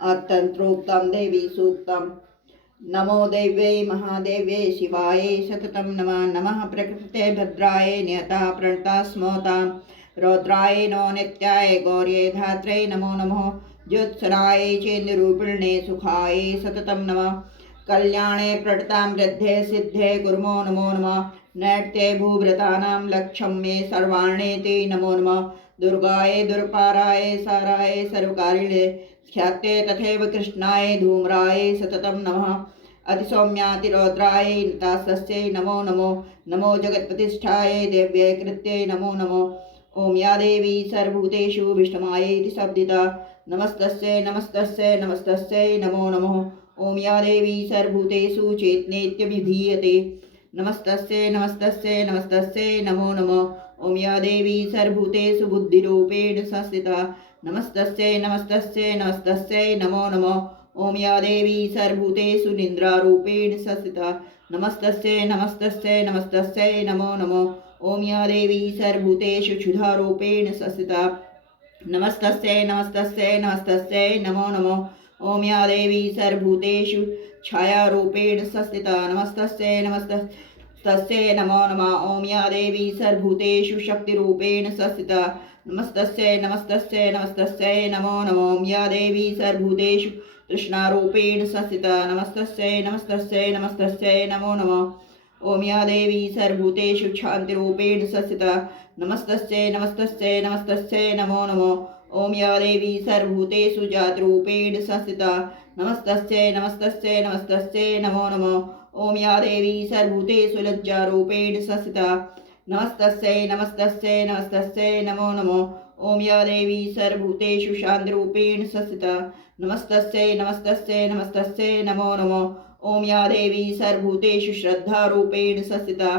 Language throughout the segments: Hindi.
अतन्त्रोक्तं देवी सूक्तम्। नमो देव्यै महादेव्यै शिवायै सततं नमः। नमः प्रकृते भद्राय नियता प्रणता स्मोतां रौद्राय नो नित्याय गौर्ये धात्रे नमो नमः। ज्योत्सराय चेन्दुरूपिणे सुखाय सततं नमः। कल्याणे प्रणतां वृद्धे सिद्धे गुरुमो नमो नमः। नैत्ये भूभृतानां लक्ष्यं मे सर्वाण्येति नमो नमः। दुर्गाय दुर्पाराय साराय सर्वकारिणे ख्याते तथैव कृष्णाय धूम्राय सततं नमः। अतिसौम्यातिरौद्राय नतास्तस्यै नमो नमो। नमो जगत्प्रतिष्ठाय देव्यै कृत्यै नमो नमो। ॐ या देवी सर्वभूतेषु विष्टमायेति शब्दिता नमस्तस्यै नमस्तस्यै नमस्तस्यै नमो नमः। ॐ या देवी सर्वभूतेषु चेतनेत्यभिधीयते नमस्तस्यै नमस्तस्यै नमस्तस्यै नमो नमः। ॐ या देवी सर्वभूतेषु बुद्धिरूपेण संस्थिता नमस्तस्यै नमस्तस्यै नमस्तस्यै नमो नमः। ॐ या देवी सर्वभूतेषु निन्द्रारूपेण संस्थिता नमस्तस्यै नमस्तस्यै नमस्तस्यै नमो नमः। ॐ या देवी सर्वभूतेषु क्षुधारूपेण संस्थिता नमस्तस्यै नमस्तस्यै नमस्तस्यै नमो नमः। ॐ या देवी सर्वभूतेषु छायारूपेण संस्थिता नमस्तस्यै नमस्तस्यै नमो नमः। ॐ या देवी सर्वभूतेषु शक्तिरूपेण संस्थिता नमस्तस्यै नमस्तस्यै नमस्तस्यै नमो नमः। ॐ या देवी सर्वभूतेषु तृष्णारूपेण संस्थिता नमस्तस्यै नमस्तस्यै नमस्तस्यै नमो नमः। ॐ या देवी सर्वभूतेषु शान्तिरूपेण संस्थिता नमस्तस्यै नमस्तस्यै नमस्तस्यै नमो नमः। ॐ या देवी सर्वभूतेषु जातरूपेण संस्थिता नमस्तस्यै नमस्तस्यै नमस्तस्यै नमो नमः। ॐ या देवी सर्वभूतेषु लज्जारूपेण संस्थिता नमस्तस्यै नमस्तस्यै नमस्तस्यै नमो नमः। ॐ या देवी सर्वभूतेषु शान्तिरूपेण संस्थिता नमस्तस्यै नमस्तस्यै नमस्तस्यै नमो नमः। ॐ या देवी सर्वभूतेषु श्रद्धारूपेण संस्थिता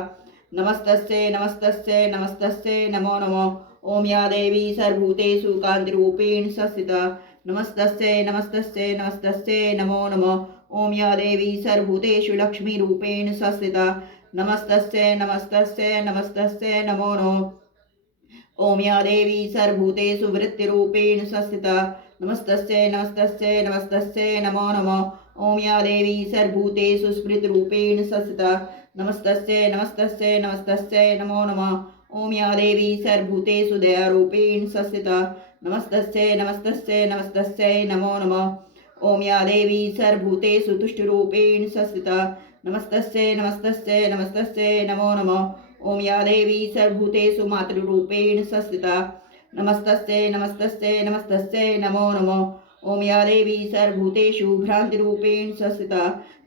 नमस्तस्यै नमस्तस्यै नमस्तस्यै नमो नमः। ॐ या देवी सर्वभूतेषु कान्तिरूपेण संस्थिता नमस्तस्यै नमस्तस्यै नमस्तस्यै नमो नमः। ॐ या देवी सर्वभूतेषु लक्ष्मीरूपेण संस्थिता नमस्तस्यै नमस्तस्यै नमस्तस्यै नमो नमः। ॐ या देवी सर्वभूतेषु वृत्तिरूपेण संस्थिता नमस्तस्यै नमस्तस्यै नमस्तस्यै नमो नमः। ॐ या देवी सर्वभूतेषु स्मृतिरूपेण संस्थिता नमस्तस्यै नमस्तस्यै नमस्तस्यै नमो नमः। ॐ या देवी सर्वभूतेषु दयारूपेण संस्थिता नमस्तस्यै नमस्तस्यै नमस्तस्यै नमो नमः। ॐ या देवी सर्वभूतेषु तुष्टिरूपेण संस्थिता नमस्तस्यै नमस्तस्यै नमस्तस्यै नमो नमः। ॐ या देवी सर्वभूतेषु मातृरूपेण संस्थिता नमस्तस्यै नमस्तस्यै नमस्तस्यै नमो नमः। ॐ या देवी सर्वभूतेषु भ्रान्तिरूपेण संस्थिता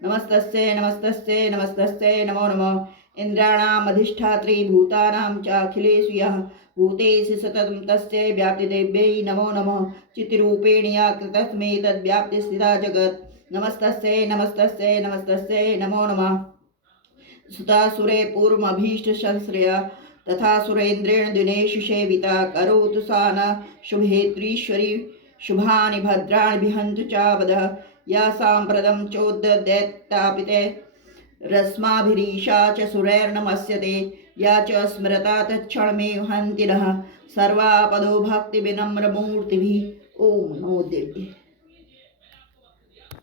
नमस्तस्यै नमस्तस्यै नमस्तस्यै नमो नमः। इन्द्राणामधिष्ठात्री भूतानां चाखिलेषु यः भूतेषु सततं तस्यै व्याप्तिदेव्यै नमो नमः। चित्तरूपेण या कृतस्मै तद्व्याप्तिस्थिता जगत् नमस्तस्यै नमस्तस्यै नमस्तस्यै नमो नमः। सुतासुरे पूर्वमभीष्टसंश्रया तथा सुरेन्द्रेण दिनेषु सेविता करोतु सा न शुभेत्रीश्वरी शुभानि भद्राणि विहन्तु चावदः या साम्प्रतं चोद्दैत्यापिते रश्माभिरीशा च सुरैर्नमस्यते या च स्मृता तत्क्षणमेव हन्ति नः सर्वापदो भक्तिविनम्रमूर्तिभिः। ॐ नमो देव्यै।